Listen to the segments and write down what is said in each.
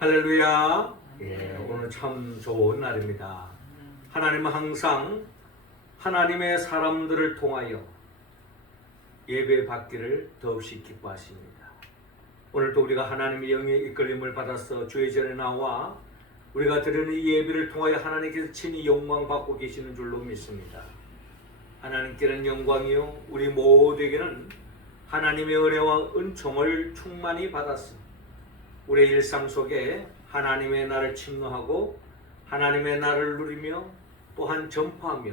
할렐루야. 오늘 참 좋은 날입니다. 하나님은 항상 하나님의 사람들을 통하여 예배 받기를 더없이 기뻐하십니다. 오늘도 우리가 하나님의 영의 이끌림을 받아서 주의 전에 나와 우리가 드리는 이 예배를 통하여 하나님께서 친히 영광 받고 계시는 줄로 믿습니다. 하나님께는 영광이요 우리 모두에게는 하나님의 은혜와 은총을 충만히 받았습니다. 우리의 일상 속에 하나님의 나를 침노하고 하나님의 나를 누리며 또한 전파하며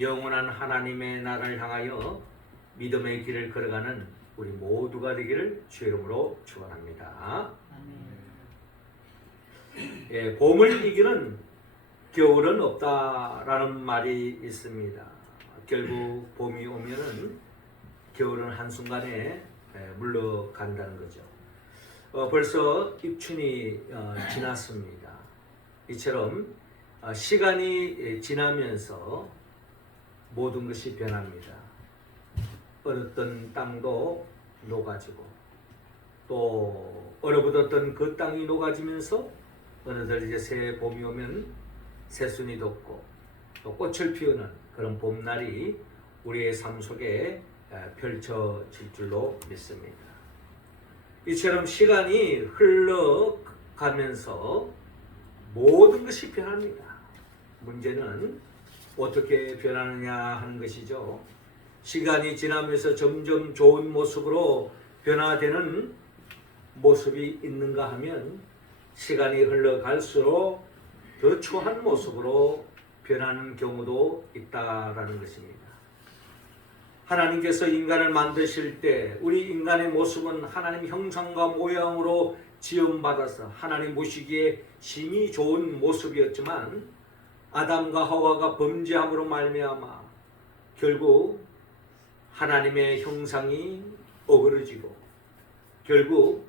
영원한 하나님의 나를 향하여 믿음의 길을 걸어가는 우리 모두가 되기를 주의 이름으로 축원합니다. 봄을 이기는 겨울은 없다라는 말이 있습니다. 결국 봄이 오면은 겨울은 한순간에 물러간다는 거죠. 벌써 입춘이 지났습니다. 이처럼 시간이 지나면서 모든 것이 변합니다. 얼었던 땅도 녹아지고 또 얼어붙었던 그 땅이 녹아지면서 어느덧 이제 새 봄이 오면 새순이 돋고 또 꽃을 피우는 그런 봄날이 우리의 삶 속에 펼쳐질 줄로 믿습니다. 이처럼 시간이 흘러가면서 모든 것이 변합니다. 문제는 어떻게 변하느냐 하는 것이죠. 시간이 지나면서 점점 좋은 모습으로 변화되는 모습이 있는가 하면 시간이 흘러갈수록 더 추한 모습으로 변하는 경우도 있다라는 것입니다. 하나님께서 인간을 만드실 때 우리 인간의 모습은 하나님 형상과 모양으로 지음받아서 하나님 보시기에 심히 좋은 모습이었지만 아담과 하와가 범죄함으로 말미암아 결국 하나님의 형상이 어그러지고 결국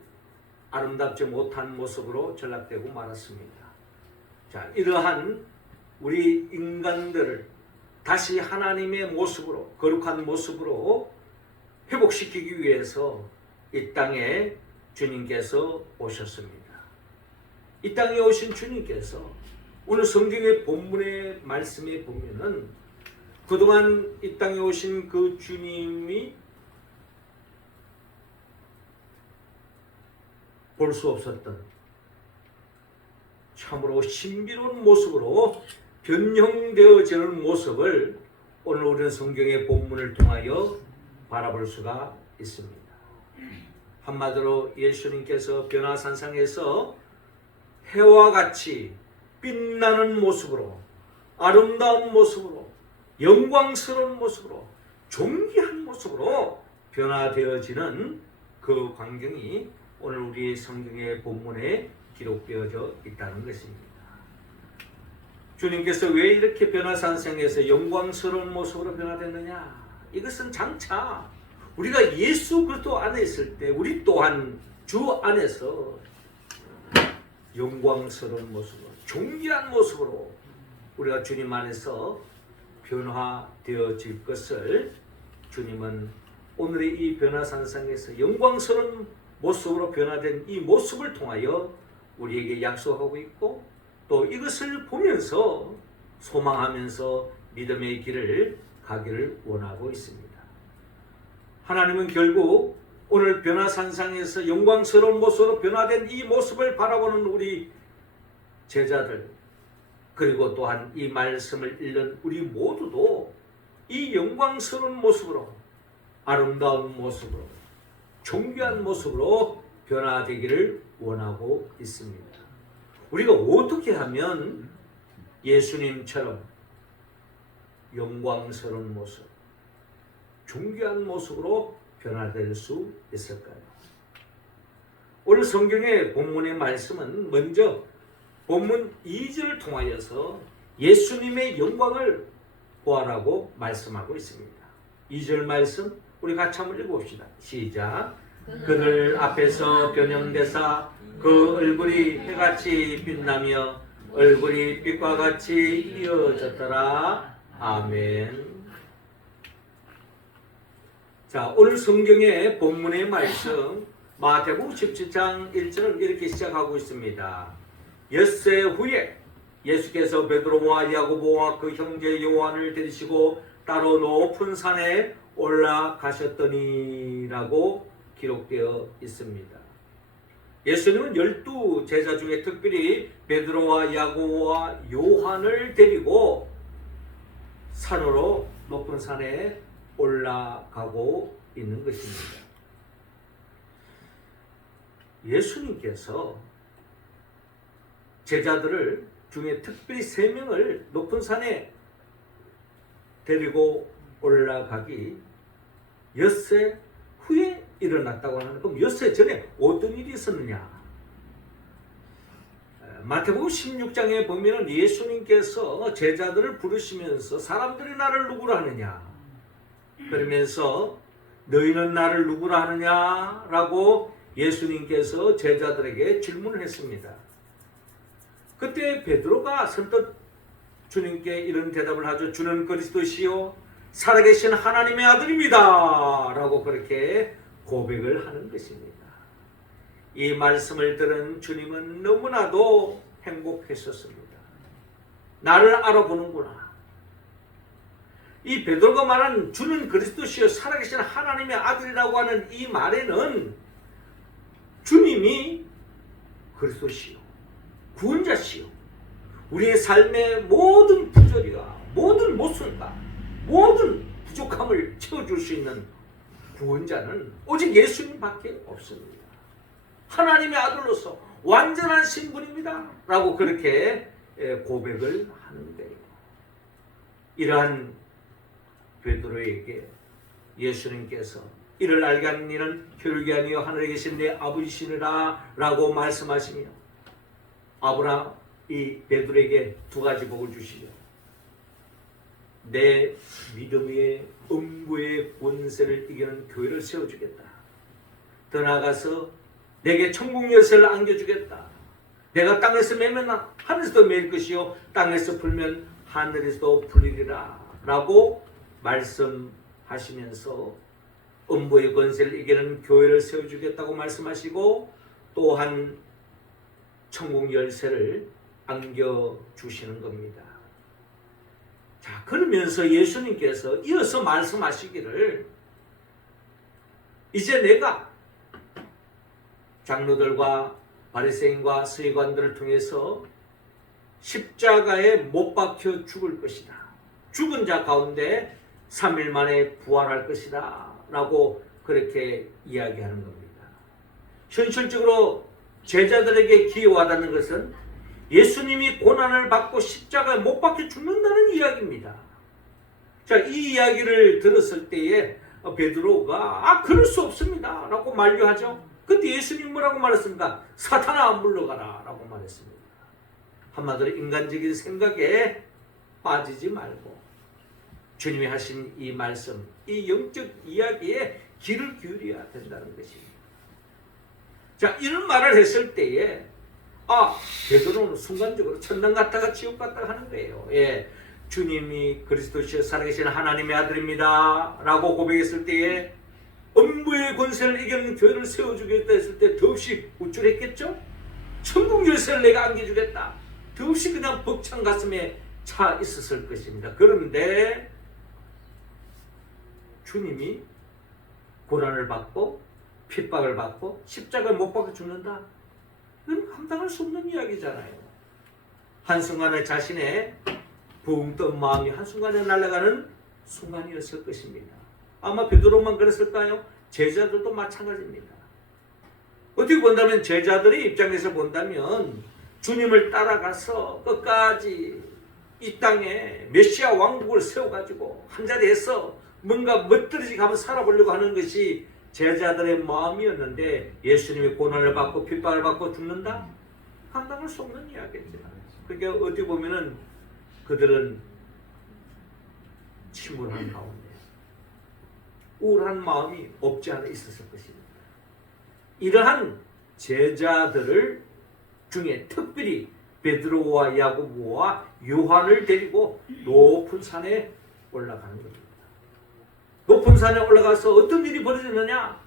아름답지 못한 모습으로 전락되고 말았습니다. 자, 이러한 우리 인간들을 다시 하나님의 모습으로 거룩한 모습으로 회복시키기 위해서 이 땅에 주님께서 오셨습니다. 이 땅에 오신 주님께서 오늘 성경의 본문의 말씀에 보면은 그동안 이 땅에 오신 그 주님이 볼 수 없었던 참으로 신비로운 모습으로 변형되어지는 모습을 오늘 우리는 성경의 본문을 통하여 바라볼 수가 있습니다. 한마디로 예수님께서 변화산상에서 해와 같이 빛나는 모습으로 아름다운 모습으로 영광스러운 모습으로 존귀한 모습으로 변화되어지는 그 광경이 오늘 우리 성경의 본문에 기록되어져 있다는 것입니다. 주님께서 왜 이렇게 변화산상에서 영광스러운 모습으로 변화됐느냐? 이것은 장차 우리가 예수 그리스도 안에 있을 때 우리 또한 주 안에서 영광스러운 모습으로 존귀한 모습으로 우리가 주님 안에서 변화되어질 것을 주님은 오늘의 이 변화산상에서 영광스러운 모습으로 변화된 이 모습을 통하여 우리에게 약속하고 있고 또 이것을 보면서 소망하면서 믿음의 길을 가기를 원하고 있습니다. 하나님은 결국 오늘 변화산상에서 영광스러운 모습으로 변화된 이 모습을 바라보는 우리 제자들 그리고 또한 이 말씀을 읽는 우리 모두도 이 영광스러운 모습으로 아름다운 모습으로 존귀한 모습으로 변화되기를 원하고 있습니다. 우리가 어떻게 하면 예수님처럼 영광스러운 모습, 존귀한 모습으로 변화될 수 있을까요? 오늘 성경의 본문의 말씀은 먼저 본문 2절을 통하여서 예수님의 영광을 보아라고 말씀하고 있습니다. 2절 말씀 우리 같이 한번 읽어봅시다. 시작. 그들 앞에서 변형되사 그 얼굴이 해같이 빛나며 얼굴이 빛과 같이 이어졌더라. 아멘. 자, 오늘 성경의 본문의 말씀 마태복음 17장 1절은 이렇게 시작하고 있습니다. 엿새 후에 예수께서 베드로와 야고보와 그 형제 요한을 데리시고 따로 높은 산에 올라가셨더니라고 기록되어 있습니다. 예수님은 12 제자 중에 특별히 베드로와 야고보와 요한을 데리고 산으로 높은 산에 올라가고 있는 것입니다. 예수님께서 제자들을 중에 특별히 3명을 높은 산에 데리고 올라가기 엿새 후에 일어났다고 하는, 그럼 엿새 전에 어떤 일이 있었느냐? 마태복음 16장에 보면 예수님께서 제자들을 부르시면서 사람들이 나를 누구라 하느냐? 그러면서 너희는 나를 누구라 하느냐라고 예수님께서 제자들에게 질문을 했습니다. 그때 베드로가 선뜻 주님께 이런 대답을 하죠. 주는 그리스도시요 살아계신 하나님의 아들입니다 라고 그렇게 고백을 하는 것입니다. 이 말씀을 들은 주님은 너무나도 행복했었습니다. 나를 알아보는구나. 이 베드로가 말한 주는 그리스도시요 살아계신 하나님의 아들이라고 하는 이 말에는 주님이 그리스도시요 구원자시요 우리의 삶의 모든 부조리와 모든 모순과 모든 부족함을 채워줄 수 있는 구원자는 오직 예수님밖에 없습니다. 하나님의 아들로서 완전한 신분입니다 라고 그렇게 고백을 하는데요. 이러한 베드로에게 예수님께서 이를 알게 하는 이는 혈육이 아니요 하늘에 계신 내 아버지시니라 라고 말씀하시며 아브라함 이 베드로에게 2가지 복을 주시죠. 내 믿음 위에 음부의 권세를 이기는 교회를 세워주겠다. 더 나아가서 내게 천국 열쇠를 안겨주겠다. 내가 땅에서 매면 하늘에서도 매일 것이요 땅에서 풀면 하늘에서도 풀리리라 라고 말씀하시면서 음부의 권세를 이기는 교회를 세워주겠다고 말씀하시고 또한 천국 열쇠를 안겨주시는 겁니다. 자, 그러면서 예수님께서 이어서 말씀하시기를 이제 내가 장로들과 바리새인과 서기관들을 통해서 십자가에 못 박혀 죽을 것이다. 죽은 자 가운데 3일 만에 부활할 것이다 라고 그렇게 이야기하는 겁니다. 현실적으로 제자들에게 기여하다는 것은 예수님이 고난을 받고 십자가에 못 박혀 죽는다는 이야기입니다. 자, 이 이야기를 들었을 때에 베드로가 그럴 수 없습니다 라고 만류하죠. 근데 예수님 뭐라고 말했습니까? 사탄아 물러가라 라고 말했습니다. 한마디로 인간적인 생각에 빠지지 말고 주님이 하신 이 말씀, 이 영적 이야기에 귀를 기울여야 된다는 것입니다. 자, 이런 말을 했을 때에 베드로는 순간적으로 천당 갔다가 지옥 갔다가 하는 거예요. 예, 주님이 그리스도시여 살아계신 하나님의 아들입니다 라고 고백했을 때에 음부의 권세를 이기는 교회를 세워주겠다 했을 때 더없이 우쭐했겠죠? 천국 열쇠를 내가 안겨주겠다. 더없이 그냥 벅찬 가슴에 차 있었을 것입니다. 그런데 주님이 고난을 받고 핍박을 받고 십자가에 못 박혀 죽는다. 이건 감당할 수 없는 이야기잖아요. 한순간에 자신의 붕 뜬 마음이 한순간에 날아가는 순간이었을 것입니다. 아마 베드로만 그랬을까요? 제자들도 마찬가지입니다. 어떻게 본다면 제자들의 입장에서 본다면 주님을 따라가서 끝까지 이 땅에 메시아 왕국을 세워가지고 한자리에서 뭔가 멋들어지게 한번 살아보려고 하는 것이 제자들의 마음이었는데 예수님이 고난을 받고 핍박을 받고 죽는다? 감당할 수 없는 이야기죠. 그러니까 어떻게 보면은 그들은 침울한 가운데 우울한 마음이 없지 않아 있었을 것입니다. 이러한 제자들을 중에 특별히 베드로와 야고보와 요한을 데리고 높은 산에 올라가는 겁니다. 높은 산에 올라가서 어떤 일이 벌어졌느냐?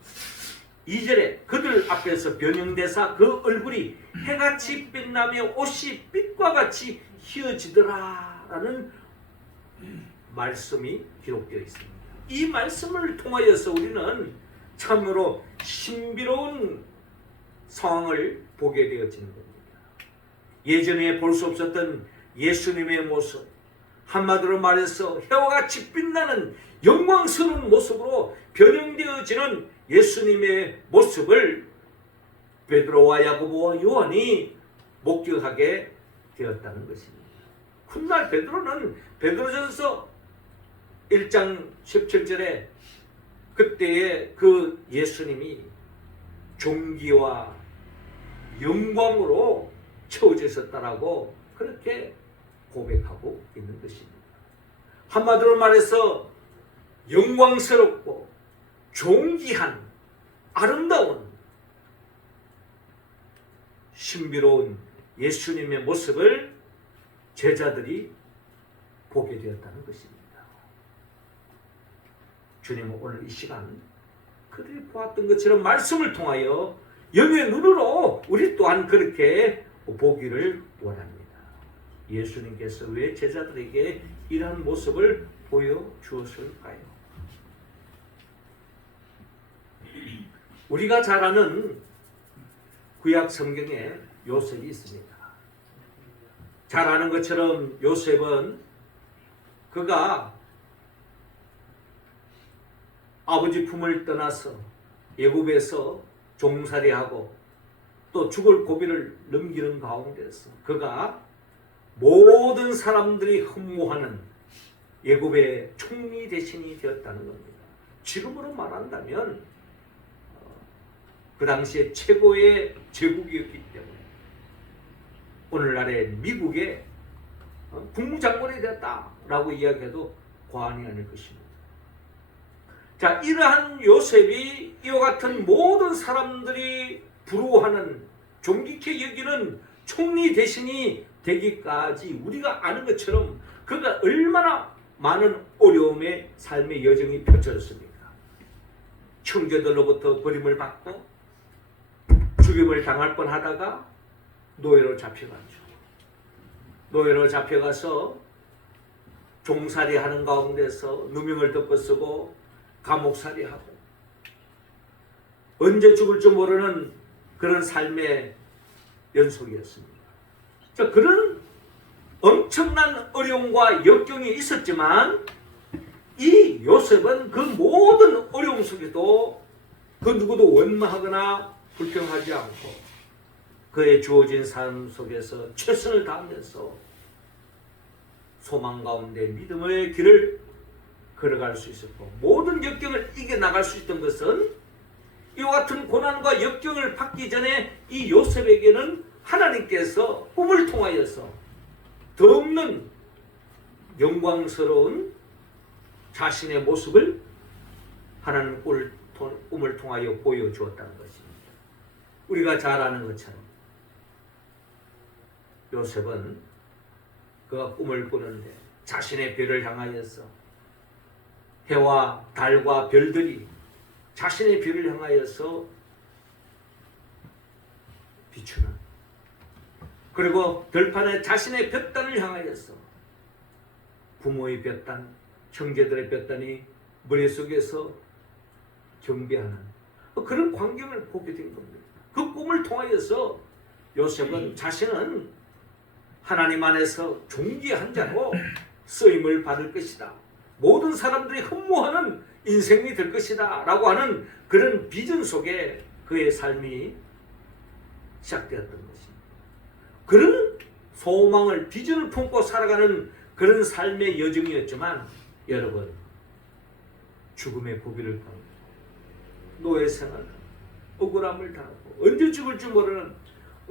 2절에 그들 앞에서 변형되사 그 얼굴이 해같이 빛나며 옷이 빛과 같이 희어지더라 라는 말씀이 기록되어 있습니다. 이 말씀을 통하여서 우리는 참으로 신비로운 상황을 보게 되어지는 겁니다. 예전에 볼 수 없었던 예수님의 모습, 한마디로 말해서 해와 같이 빛나는 영광스러운 모습으로 변형되어지는 예수님의 모습을 베드로와 야고보와 요한이 목격하게 되었다는 것입니다. 훗날 베드로는 베드로전서 1장 17절에 그때의 그 예수님이 존귀와 영광으로 채워지셨다라고 그렇게 고백하고 있는 것입니다. 한마디로 말해서 영광스럽고 존귀한 아름다운 신비로운 예수님의 모습을 제자들이 보게 되었다는 것입니다. 주님은 오늘 이 시간 그들이 보았던 것처럼 말씀을 통하여 영의 눈으로 우리 또한 그렇게 보기를 원합니다. 예수님께서 왜 제자들에게 이러한 모습을 보여주었을까요? 우리가 잘 아는 구약 성경에 요셉이 있습니다. 잘 아는 것처럼 요셉은 그가 아버지 품을 떠나서 애굽에서 종살이하고 또 죽을 고비를 넘기는 가운데서 그가 모든 사람들이 흠모하는 애굽의 총리 대신이 되었다는 겁니다. 지금으로 말한다면 그 당시에 최고의 제국이었기 때문에 오늘날의 미국의 국무장관이 되었다라고 이야기해도 과언이 아닐 것입니다. 자, 이러한 요셉이 이와 같은 모든 사람들이 부러워하는 존귀케 여기는 총리 대신이 되기까지 우리가 아는 것처럼 그가 얼마나 많은 어려움의 삶의 여정이 펼쳐졌습니까? 형제들로부터 버림을 받고 죽임을 당할 뻔하다가 노예로 잡혀갔죠. 노예로 잡혀가서 종살이하는 가운데서 누명을 덮어쓰고 감옥살이하고 언제 죽을지 모르는 그런 삶의 연속이었습니다. 자, 그런 엄청난 어려움과 역경이 있었지만 이 요셉은 그 모든 어려움 속에도 그 누구도 원망하거나 불평하지 않고 그의 주어진 삶 속에서 최선을 다하면서 소망 가운데 믿음의 길을 걸어갈 수 있었고 모든 역경을 이겨나갈 수 있던 것은 이와 같은 고난과 역경을 받기 전에 이 요셉에게는 하나님께서 꿈을 통하여서 더없는 영광스러운 자신의 모습을 하나님 꿈을 통하여 보여주었다는 것입니다. 우리가 잘 아는 것처럼 요셉은 그가 꿈을 꾸는데 자신의 별을 향하여서 해와 달과 별들이 자신의 별을 향하여서 비추는 그리고 들판에 자신의 볕단을 향하여서 부모의 볕단, 형제들의 볕단이 머릿속에서 경배하는 그런 광경을 보게 된 겁니다. 그 꿈을 통하여서 요셉은 자신은 하나님 안에서 존귀한 자로 쓰임을 받을 것이다. 모든 사람들이 흠모하는 인생이 될 것이다 라고 하는 그런 비전 속에 그의 삶이 시작되었던 것입니다. 그런 소망을 비전을 품고 살아가는 그런 삶의 여정이었지만 여러분 죽음의 고비를 당하고 노예 생활을 억울함을 당하고 언제 죽을지 모르는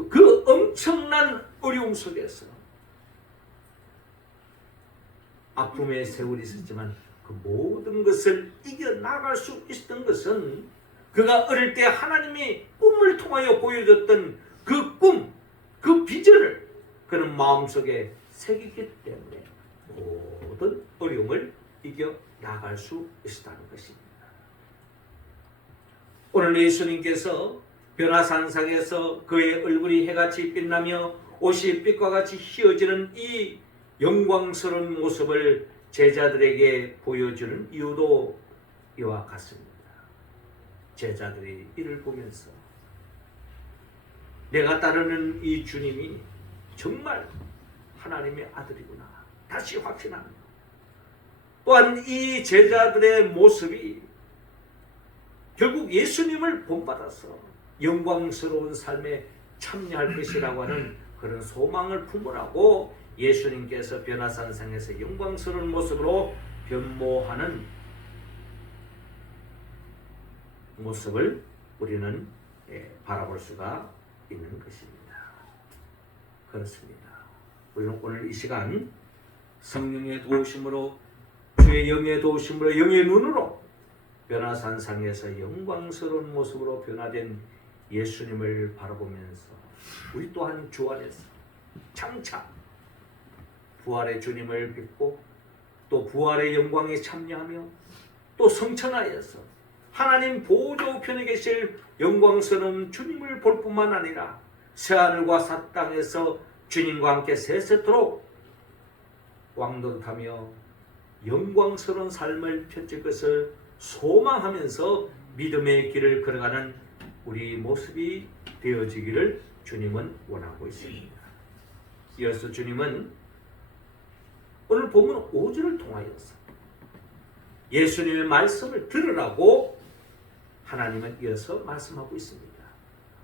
그 엄청난 어려움 속에서 아픔의 세월이 있었지만 그 모든 것을 이겨나갈 수 있었던 것은 그가 어릴 때 하나님이 꿈을 통하여 보여줬던 그 꿈, 그 비전을 그는 마음속에 새기기 때문에 모든 어려움을 이겨나갈 수 있었다는 것입니다. 오늘 예수님께서 변화산상에서 그의 얼굴이 해같이 빛나며 옷이 빛과 같이 휘어지는 이 영광스러운 모습을 제자들에게 보여주는 이유도 이와 같습니다. 제자들이 이를 보면서 내가 따르는 이 주님이 정말 하나님의 아들이구나 다시 확신합니다. 또한 이 제자들의 모습이 결국 예수님을 본받아서 영광스러운 삶에 참여할 것이라고 하는 그런 소망을 품으라고 예수님께서 변화산상에서 영광스러운 모습으로 변모하는 모습을 우리는 바라볼 수가 있는 것입니다. 그렇습니다. 우리는 오늘 이 시간 성령의 도우심으로 주의 영의 도우심으로 영의 눈으로 변화산상에서 영광스러운 모습으로 변화된 예수님을 바라보면서 우리 또한 주 안에서 장차 부활의 주님을 뵙고 또 부활의 영광에 참여하며 또 성천하여서 하나님 보좌 우편에 계실 영광스러운 주님을 볼 뿐만 아니라 새하늘과 새 땅에서 주님과 함께 세세토록 왕노릇하며 영광스러운 삶을 펼칠 것을 소망하면서 믿음의 길을 걸어가는 우리 모습이 되어지기를 주님은 원하고 있습니다. 이어서 주님은 오늘 본문 5절을 통하여서 예수님의 말씀을 들으라고 하나님은 이어서 말씀하고 있습니다.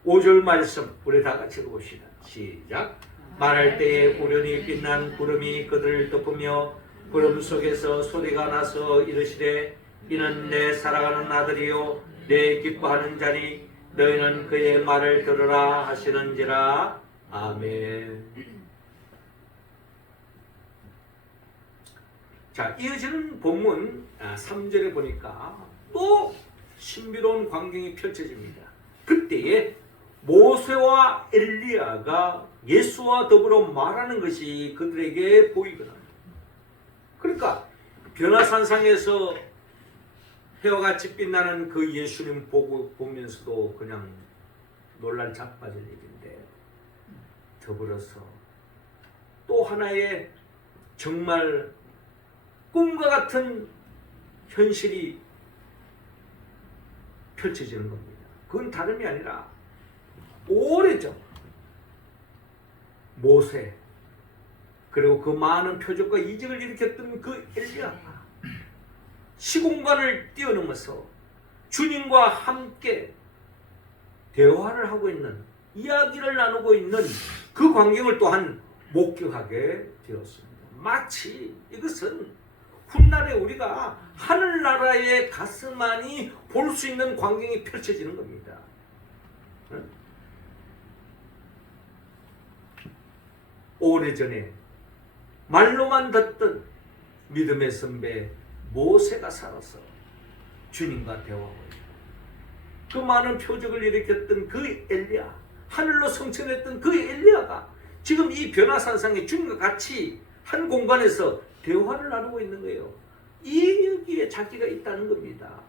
5절 말씀 우리 다 같이 읽어봅시다. 시작. 말할 때에 우연히 빛난 구름이 그들을 덮으며 구름 속에서 소리가 나서 이르시되 이는 내 사랑하는 아들이요 내 기뻐하는 자니 너희는 그의 말을 들으라 하시는지라. 아멘. 자, 이어지는 본문 3절에 보니까 또 신비로운 광경이 펼쳐집니다. 그때에 모세와 엘리야가 예수와 더불어 말하는 것이 그들에게 보이거나, 그러니까 변화산상에서 해와 같이 빛나는 그 예수님 보면서도 그냥 놀랄 자빠질 일인데, 더불어서 또 하나의 정말 꿈과 같은 현실이 펼쳐지는 겁니다. 그건 다름이 아니라 오래전 모세 그리고 그 많은 표적과 이적을 일으켰던 그 엘리야가 시공간을 뛰어넘어서 주님과 함께 대화를 하고 있는, 이야기를 나누고 있는 그 광경을 또한 목격하게 되었습니다. 마치 이것은 훗날에 우리가 하늘나라에 갔으만이 볼 수 있는 광경이 펼쳐지는 겁니다. 오래전에 말로만 듣던 믿음의 선배 모세가 살아서 주님과 대화하고 있다. 그 많은 표적을 일으켰던 그 엘리야, 하늘로 성천했던 그 엘리야가 지금 이 변화산상에 주님과 같이 한 공간에서 대화를 나누고 있는 거예요. 여기에 자기가 있다는 겁니다.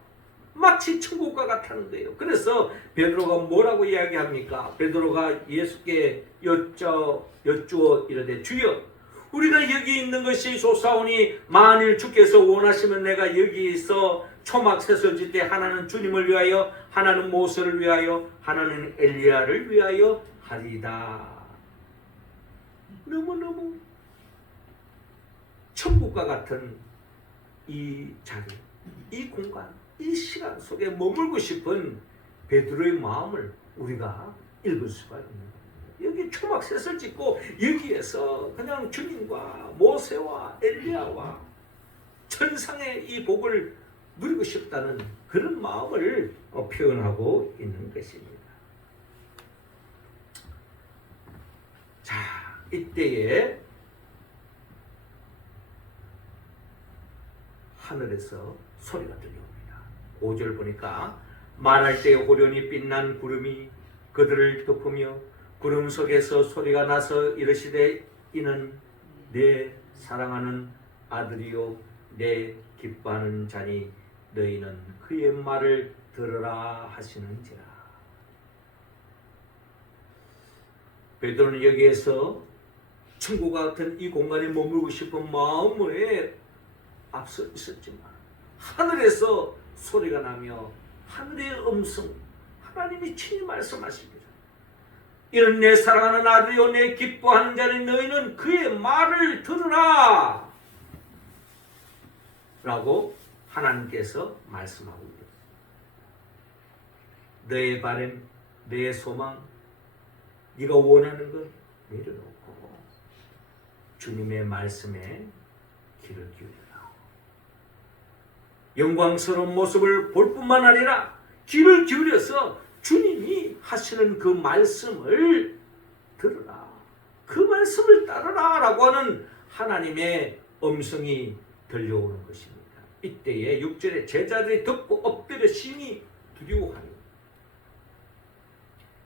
마치 천국과 같다는 거예요. 그래서 베드로가 뭐라고 이야기합니까? 베드로가 예수께 여쭈어 이르되 주여 우리가 여기 있는 것이 좋사오니 만일 주께서 원하시면 내가 여기 있어 초막 셋을 짓되 하나는 주님을 위하여 하나는 모세를 위하여 하나는 엘리야를 위하여 하리다. 너무너무 천국과 같은 이 자리, 이 공간, 이 시간 속에 머물고 싶은 베드로의 마음을 우리가 읽을 수가 있는 겁니다. 여기 초막셋을 짓고 여기에서 그냥 주님과 모세와 엘리야와 천상의 이 복을 누리고 싶다는 그런 마음을 표현하고 있는 것입니다. 자, 이때에 하늘에서 소리가 들려옵니다. 5절 보니까 말할 때 호련히 빛난 구름이 그들을 덮으며 구름 속에서 소리가 나서 이르시되 이는 내 사랑하는 아들이요 내 기뻐하는 자니 너희는 그의 말을 들으라 하시는지라. 베드로는 여기에서 천국과 같은 이 공간에 머물고 싶은 마음에 앞서 있었지만 하늘에서 소리가 나며 하늘의 음성, 하나님이 친히 말씀하십니다. 이는 내 사랑하는 아들이요 내 기뻐하는 자는 너희는 그의 말을 들으라 라고 하나님께서 말씀하고 있습니다. 너의 바람, 너의 소망, 네가 원하는 것 내려놓고 주님의 말씀에 귀를 기울여라. 영광스러운 모습을 볼 뿐만 아니라 귀를 기울여서 주님이 하시는 그 말씀을 들으라. 그 말씀을 따르라 라고 하는 하나님의 음성이 들려오는 것입니다. 이때에 6절에 제자들이 듣고 엎드려 심히 두려워하니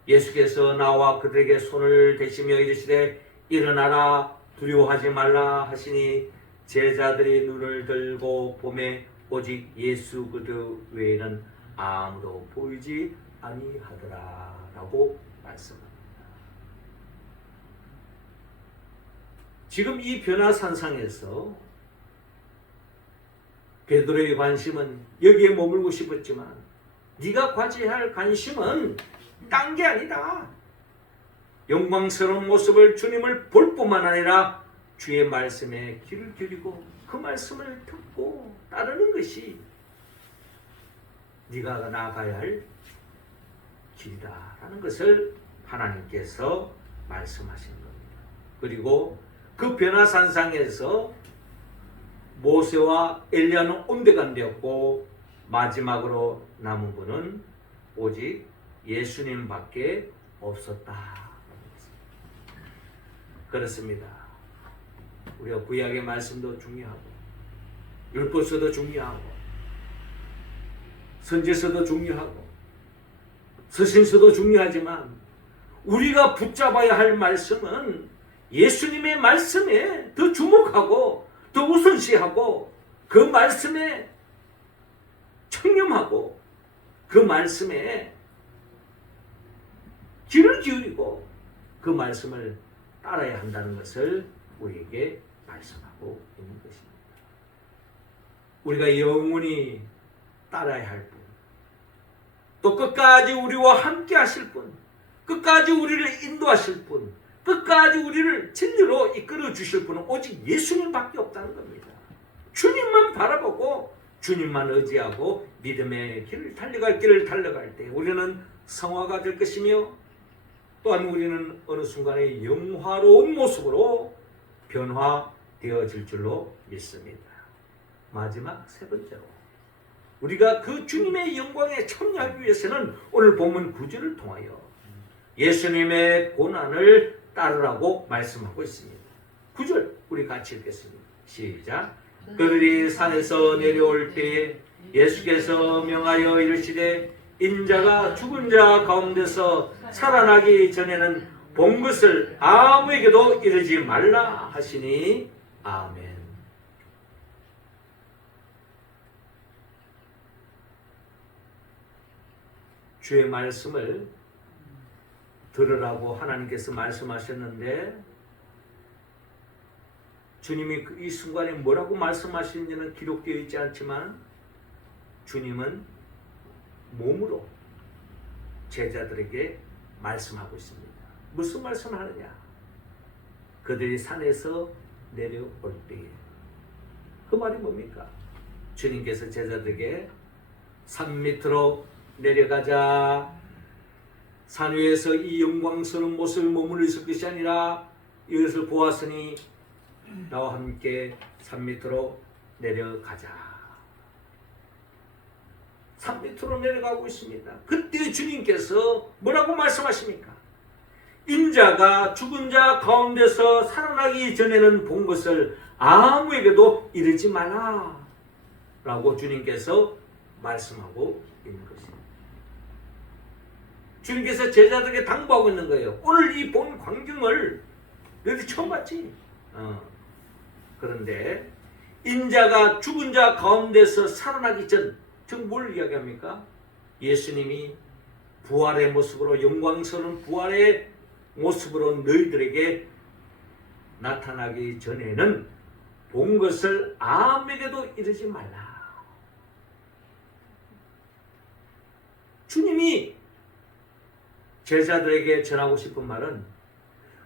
예수께서 나와 그들에게 손을 대시며 이르시되 일어나라 두려워하지 말라 하시니 제자들이 눈을 들고 보매 오직 예수 그들 외에는 아무도 보이지 아니하더라 라고 말씀합니다. 지금 이 변화산상에서 베드로의 관심은 여기에 머물고 싶었지만 네가 가져야 할 관심은 딴 게 아니다. 영광스러운 모습을 주님을 볼 뿐만 아니라 주의 말씀에 귀를 기울이고 그 말씀을 듣고 따르는 것이 네가 나아가야 할 길이다라는 것을 하나님께서 말씀하신 겁니다. 그리고 그 변화산상에서 모세와 엘리야는 온데간데였고 마지막으로 남은 분은 오직 예수님밖에 없었다. 그렇습니다. 우리가 구약의 말씀도 중요하고 율법서도 중요하고 선지서도 중요하고 서신서도 중요하지만 우리가 붙잡아야 할 말씀은 예수님의 말씀에 더 주목하고 더 우선시하고 그 말씀에 청렴하고 그 말씀에 귀를 기울이고 그 말씀을 따라야 한다는 것을 우리에게 말씀하고 있는 것입니다. 우리가 영원히 따라야 할 분, 또 끝까지 우리와 함께 하실 분, 끝까지 우리를 인도하실 분, 끝까지 우리를 진리로 이끌어 주실 분은 오직 예수님밖에 없다는 겁니다. 주님만 바라보고 주님만 의지하고 믿음의 길을 달려갈 때 우리는 성화가 될 것이며 또한 우리는 어느 순간에 영화로운 모습으로 변화되어질 줄로 믿습니다. 마지막 세 번째로 우리가 그 주님의 영광에 참여하기 위해서는 오늘 본문 9절을 통하여 예수님의 고난을 따르라고 말씀하고 있습니다. 9절 우리 같이 읽겠습니다. 시작. 그들이 산에서 내려올 때에 예수께서 명하여 이르시되 인자가 죽은 자 가운데서 살아나기 전에는 본 것을 아무에게도 이르지 말라 하시니 아멘. 주의 말씀을 들으라고 하나님께서 말씀하셨는데 주님이 이 순간에 뭐라고 말씀하시는지는 기록되어 있지 않지만 주님은 몸으로 제자들에게 말씀하고 있습니다. 무슨 말씀을 하느냐? 그들이 산에서 내려올 때에. 그 말이 뭡니까? 주님께서 제자들에게 산 밑으로 내려가자. 산 위에서 이 영광스러운 모습을 머물러 있을 것이 아니라 이것을 보았으니 나와 함께 산 밑으로 내려가자. 산 밑으로 내려가고 있습니다. 그때 주님께서 뭐라고 말씀하십니까? 인자가 죽은 자 가운데서 살아나기 전에는 본 것을 아무에게도 이르지 마라 라고 주님께서 말씀하고 있는 것입니다. 주님께서 제자들에게 당부하고 있는 거예요. 오늘 이 본 광경을 너희들 처음 봤지? 그런데 인자가 죽은 자 가운데서 살아나기 전, 즉 뭘 이야기합니까? 예수님이 부활의 모습으로, 영광스러운 부활의 모습으로 너희들에게 나타나기 전에는 본 것을 아무에게도 이르지 말라. 주님이 제자들에게 전하고 싶은 말은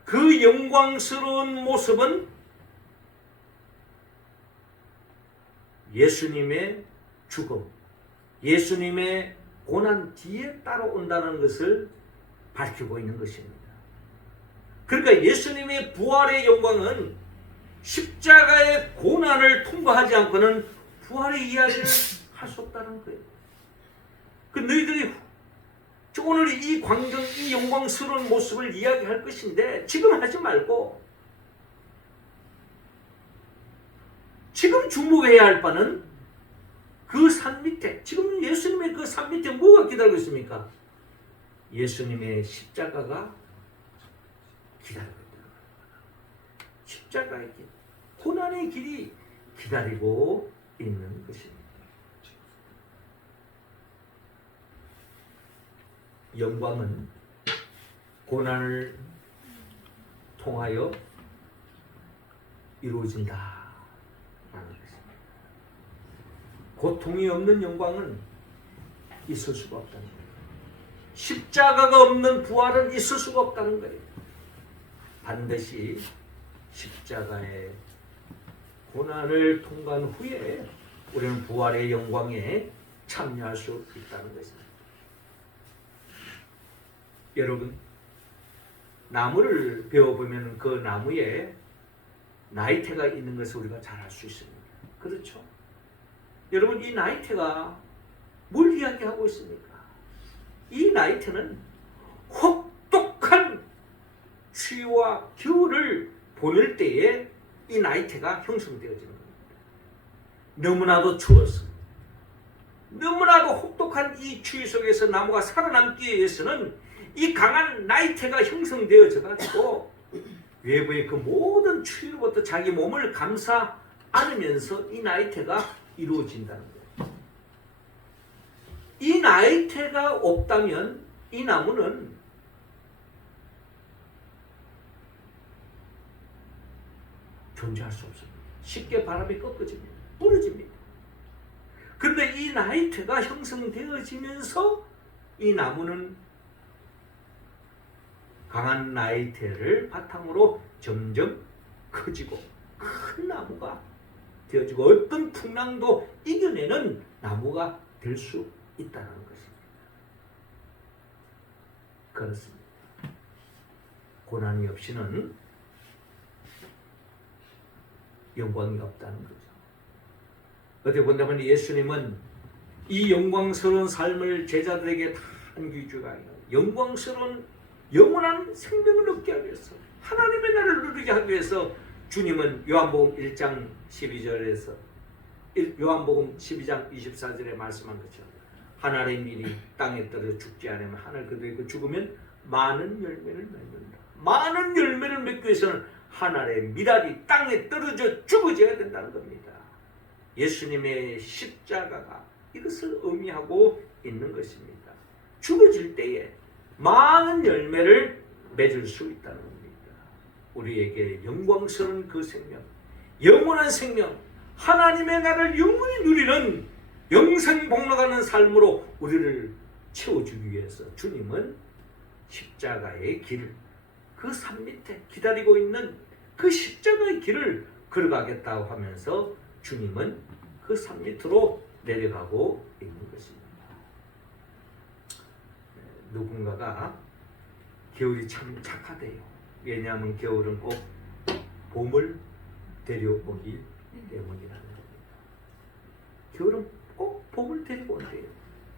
그 영광스러운 모습은 예수님의 죽음, 예수님의 고난 뒤에 따라온다는 것을 밝히고 있는 것입니다. 그러니까 예수님의 부활의 영광은 십자가의 고난을 통과하지 않고는 부활의 이야기를 할 수 없다는 거예요. 그 너희들이 오늘 이 광경, 이 영광스러운 모습을 이야기할 것인데 지금 하지 말고 지금 주목해야 할 바는 그 산 밑에, 지금 예수님의 그 산 밑에 뭐가 기다리고 있습니까? 예수님의 십자가가 기다리고 있다. 십자가의 길, 고난의 길이 기다리고 있는 것입니다. 영광은 고난을 통하여 이루어진다. 고통이 없는 영광은 있을 수가 없다는 거예요. 십자가가 없는 부활은 있을 수가 없다는 거예요. 반드시 십자가의 고난을 통과한 후에 우리는 부활의 영광에 참여할 수 있다는 것입니다. 여러분, 나무를 배워보면 그 나무에 나이테가 있는 것을 우리가 잘 알 수 있습니다. 그렇죠? 여러분, 이 나이테가 뭘 이야기하고 있습니까? 이 나이테는 혹독한 추위와 겨울을 보낼 때에 이 나이테가 형성되어지는 겁니다. 너무나도 추워서, 너무나도 혹독한 이 추위 속에서 나무가 살아남기 위해서는 이 강한 나이테가 형성되어져 가지고 외부의 그 모든 추위로부터 자기 몸을 감싸 안으면서 이 나이테가 이루어진다는 거예요. 이 나이테가 없다면 이 나무는 존재할 수 없습니다. 쉽게 바람이 꺾어집니다. 부러집니다. 그런데 이 나이테가 형성되어지면서 이 나무는 강한 나이테를 바탕으로 점점 커지고 큰 나무가 되어지고 어떤 풍랑도 이겨내는 나무가 될 수 있다는 것입니다. 그렇습니다. 고난이 없이는 영광이 없다는 거죠. 어떻게 본다면 예수님은 이 영광스러운 삶을 제자들에게 다 안겨주가 아니라 영광스러운 영원한 생명을 얻게 하기 위해서, 하나님의 나라를 누리게 하기 위해서 주님은 요한복음 1장 12절에서 요한복음 12장 24절에 말씀한 것처럼 하늘의 밀이 땅에 떨어져 죽지 않으면 하늘 그대로 있고 죽으면 많은 열매를 맺는다. 많은 열매를 맺기 위해서는 하늘의 밀알이 땅에 떨어져 죽어져야 된다는 겁니다. 예수님의 십자가가 이것을 의미하고 있는 것입니다. 죽어질 때에 많은 열매를 맺을 수 있다는 겁니다. 우리에게 영광스러운 그 생명, 영원한 생명, 하나님의 나라를 영원히 누리는 영생복락하는 삶으로 우리를 채워주기 위해서 주님은 십자가의 길을, 그 산 밑에 기다리고 있는 그 십자가의 길을 걸어가겠다고 하면서 주님은 그 산 밑으로 내려가고 있는 것입니다. 누군가가 겨울이 참 착하대요. 왜냐하면 겨울은 꼭 봄을 데려오기 때문이라는 겁니다. 겨울은 꼭 봄을 데리고 온대요.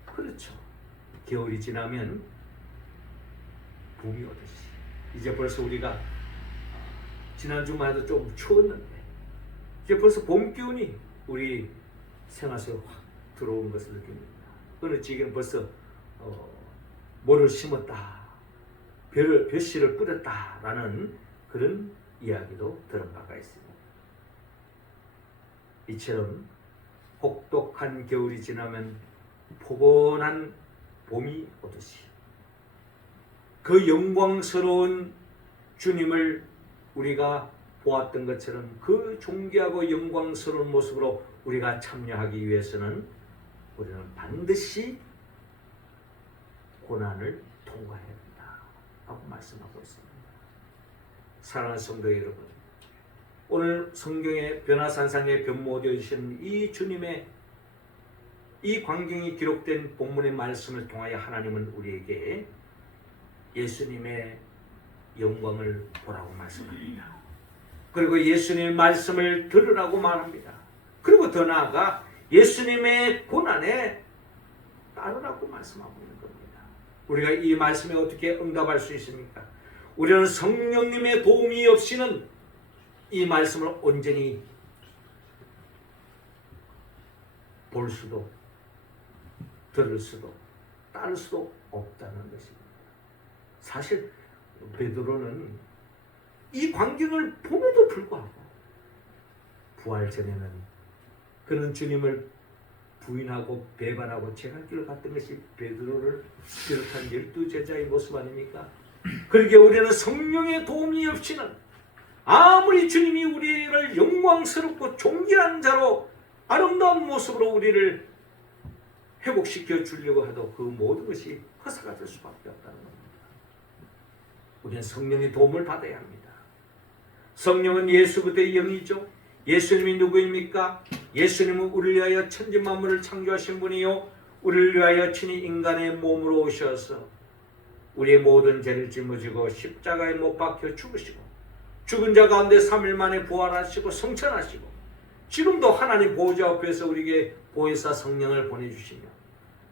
그렇죠. 겨울이 지나면 봄이 오듯이. 이제 벌써 우리가 지난주만 해도 좀 추웠는데 이제 벌써 봄 기운이 우리 생활 속에 확 들어온 것을 느낍니다. 어느 지역에는 벌써 모를 심었다, 벼씨를 뿌렸다라는 그런 이야기도 들은 바가 있습니다. 이처럼 혹독한 겨울이 지나면 포근한 봄이 오듯이 그 영광스러운 주님을 우리가 보았던 것처럼 그 존귀하고 영광스러운 모습으로 우리가 참여하기 위해서는 우리는 반드시 고난을 통과해야 된다 하고 말씀하고 있습니다. 사랑하는 성도 여러분, 오늘 성경의 변화산상에 변모되어 계신 이 주님의 이 광경이 기록된 본문의 말씀을 통하여 하나님은 우리에게 예수님의 영광을 보라고 말씀합니다. 그리고 예수님의 말씀을 들으라고 말합니다. 그리고 더 나아가 예수님의 고난에 따르라고 말씀하고 있는 겁니다. 우리가 이 말씀에 어떻게 응답할 수 있습니까? 우리는 성령님의 도움이 없이는 이 말씀을 온전히 볼 수도 들을 수도 따를 수도 없다는 것입니다. 사실 베드로는 이 광경을 봄에도 불구하고 부활 전에는 그는 주님을 부인하고 배반하고 제갈길을 갔던 것이 베드로를 비롯한 12제자의 모습 아닙니까? 그러기에 우리는 성령의 도움이 없이는 아무리 주님이 우리를 영광스럽고 존귀한 자로 아름다운 모습으로 우리를 회복시켜 주려고 해도 그 모든 것이 허사가 될 수밖에 없다는 겁니다. 우리는 성령의 도움을 받아야 합니다. 성령은 예수 그리스도의 영이죠. 예수님이 누구입니까? 예수님은 우리를 위하여 천지 만물을 창조하신 분이요, 우리를 위하여 친히 인간의 몸으로 오셔서 우리의 모든 죄를 짊어지고 십자가에 못 박혀 죽으시고 죽은 자 가운데 3일 만에 부활하시고 성천하시고 지금도 하나님 보호자 앞에서 우리에게 보혜사 성령을 보내주시며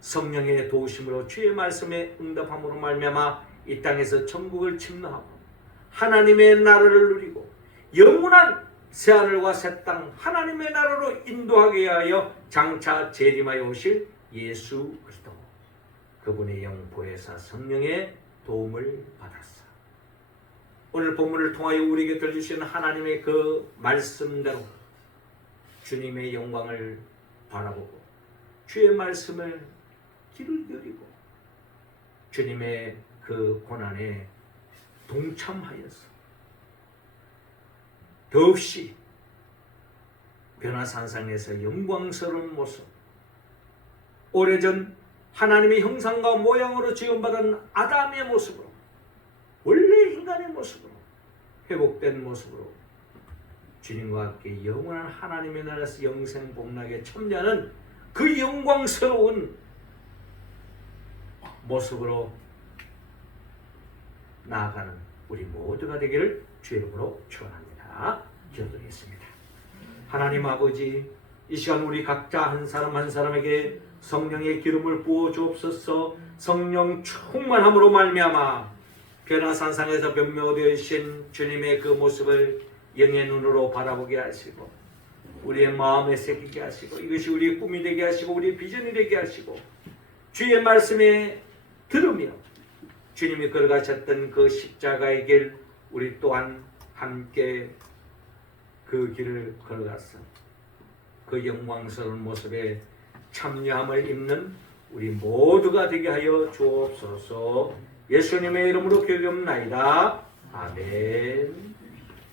성령의 도우심으로 주의 말씀에 응답함으로 말미암아 이 땅에서 천국을 침노하고 하나님의 나라를 누리고 영원한 새하늘과 새 땅 하나님의 나라로 인도하게 하여 장차 재림하여 오실 예수 그리스도, 그분의 영 보혜사 성령의 도움을 받았어. 오늘 본문을 통하여 우리에게 들려주시는 하나님의 그 말씀대로 주님의 영광을 바라보고 주의 말씀을 귀를 기울이고 주님의 그 고난에 동참하여서 더없이 변화산상에서 영광스러운 모습, 오래전 하나님의 형상과 모양으로 지음받은 아담의 모습으로, 원래 인간의 모습으로 회복된 모습으로 주님과 함께 영원한 하나님의 나라에서 영생 복락에 참여하는 그 영광스러운 모습으로 나아가는 우리 모두가 되기를 주의 이름으로 축원합니다. 기도드리겠습니다. 하나님 아버지, 이 시간 우리 각자 한 사람 한 사람에게 성령의 기름을 부어 주옵소서. 성령 충만함으로 말미암아 변화산상에서 변모되신 주님의 그 모습을 영의 눈으로 바라보게 하시고 우리의 마음에 새기게 하시고 이것이 우리의 꿈이 되게 하시고 우리의 비전이 되게 하시고 주의 말씀에 들으며 주님이 걸어가셨던 그 십자가의 길 우리 또한 함께 그 길을 걸어가서 그 영광스러운 모습에 참여함을 입는 우리 모두가 되게 하여 주옵소서. 예수님의 이름으로 기도합나이다. 아멘.